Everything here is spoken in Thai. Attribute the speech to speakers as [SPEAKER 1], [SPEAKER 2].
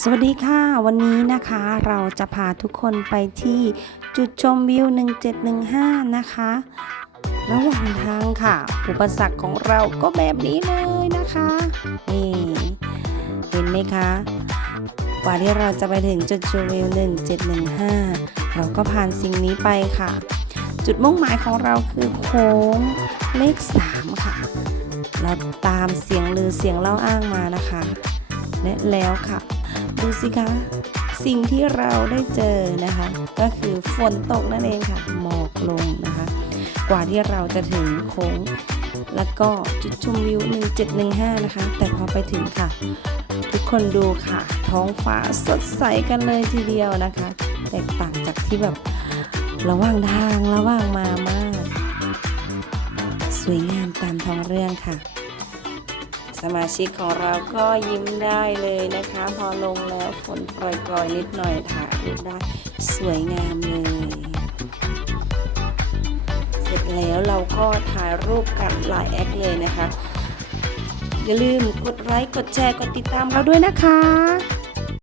[SPEAKER 1] สวัสดีค่ะ วันนี้นะคะเราจะพาทุกคนไปที่จุดชมวิว 1715 นะคะ ระหว่างทางค่ะ อุปสรรคของเราก็แบบนี้เลยนะคะนี่เห็นไหมคะกว่าที่เราจะไปถึงจุดชมวิว 1715 เราก็ผ่านสิ่งนี้ไปค่ะ จุดมุ่งหมายของเราคือโค้งเลข 3 ค่ะ เราตามเสียงลือเสียงเล่าอ้างมานะคะ และแล้วค่ะ ดูสิคะ สิ่งที่เราได้เจอนะคะ ก็คือฝนตกนั่นเองค่ะ หมอกลงนะคะ กว่าที่เราจะถึงโค้ง แล้วก็จุดชมวิว 1715 นะคะ แต่พอไปถึงค่ะ ทุกคนดูค่ะ ท้องฟ้าสดใสกันเลยทีเดียวนะคะ แตกต่างจากที่แบบระหว่างทางระหว่างมามาก สวยงามตามท้องเรื่องค่ะ สมาชิกของเราก็ยิ้มได้เลยนะคะ พอลงแล้วฝนปล่อยๆนิดหน่อยถ่ายรูปได้สวยงามเลย เสร็จแล้วเราก็ถ่ายรูปกันหลายแอคเลยนะคะ อย่าลืมกดไลค์กดแชร์กดติดตามเราด้วยนะคะ